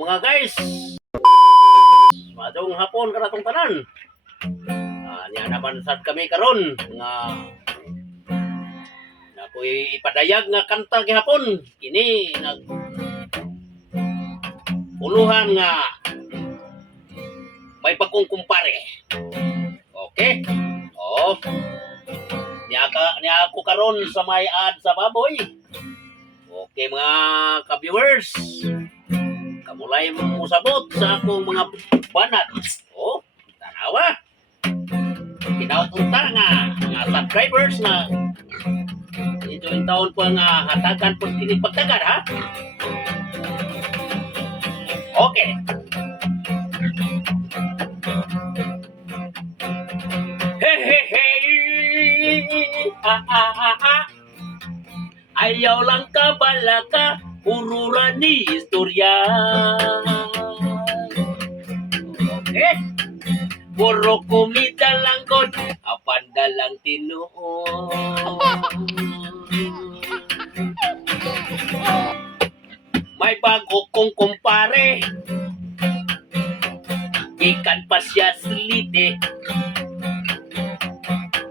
mga guys, madong hapon karatong tanan. Niya naman sad kami karon nga ako'y ipadayag nga kanta gihapon. Kini nag uluhan nga may bagong kumpare. Okay? Oh. Niya ako karon sa may ad sa baboy. Okay mga ka-viewers. Kamulay mo sabot sa akong mga banat. Oh, tanawa. Kinautunta nga mga subscribers na ito yung taon po nga hatagan po tinipagtagan, ha? Okay. Hey, hey, hey. Ayaw lang ka balaka, urura ni istorya. Okay? Puro kumita lang ko, apanda lang tinuon. May bago kong kumpare, ikan pa siya silite.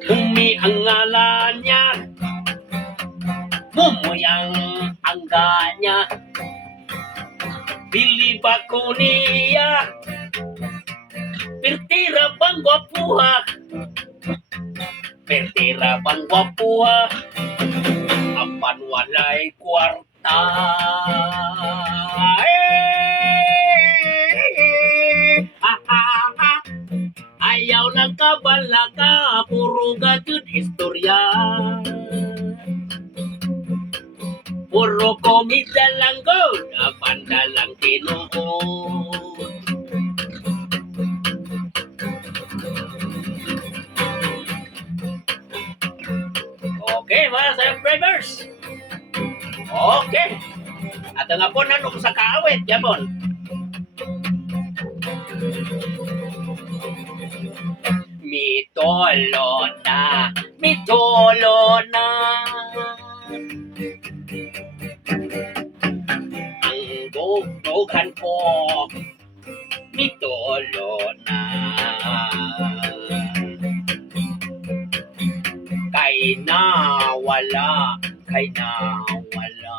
Mumi ang ngalan niya, Mumoy ang angga niya. Bili ba ko niya? Pertira bang gwapuha? Pertira bang gwapuha? Apan walay kwarta. Ayaw lang kabalaka, puro gadun istorya. Puro komida lang good, apanda lang tinuon. Okay mga subscribers. Okay. At nga po nanong sa kaawit, yapon. Mitolo na, mitolo na. Ang dugdugan ko, mitolo na. Kay nawala, kay nawala.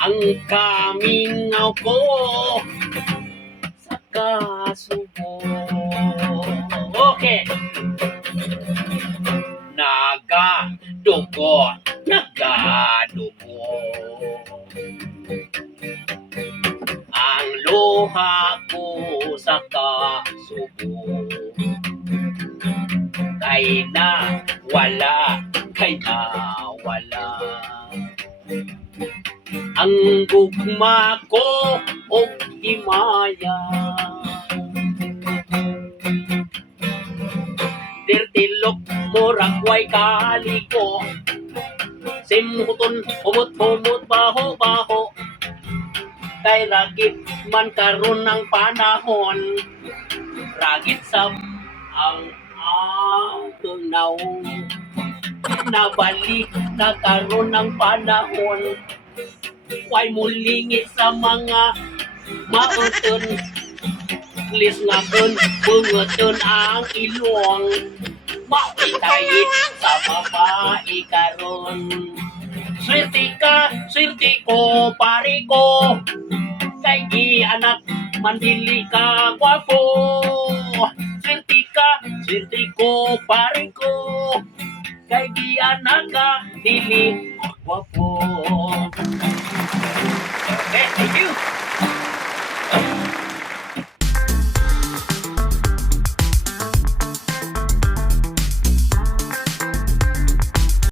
Ang kamingaw ko sa kasubo. Okay. Nagadugo, nagadugo. Ang luha ko sa kasubo. Kay na wala, kay na wala. Ang gugma ko o himaya. Dirtilok murakway kaliko. Simhuton humot-humot baho-baho. Kay ragit man karon ng panahon. Ragit sa ang tunaw. Nabalik na karon ng panahon. Huwag mulingit sa mga mauton. Lis nga kun, bunguton ang ilong. Maitay sa babae karon. Swerte ka, swerte ko, pare ko. Kay di anak, mandili ka, gwapo. Swerte ko, pare ko. Kay di anak ka, dili, gwapo.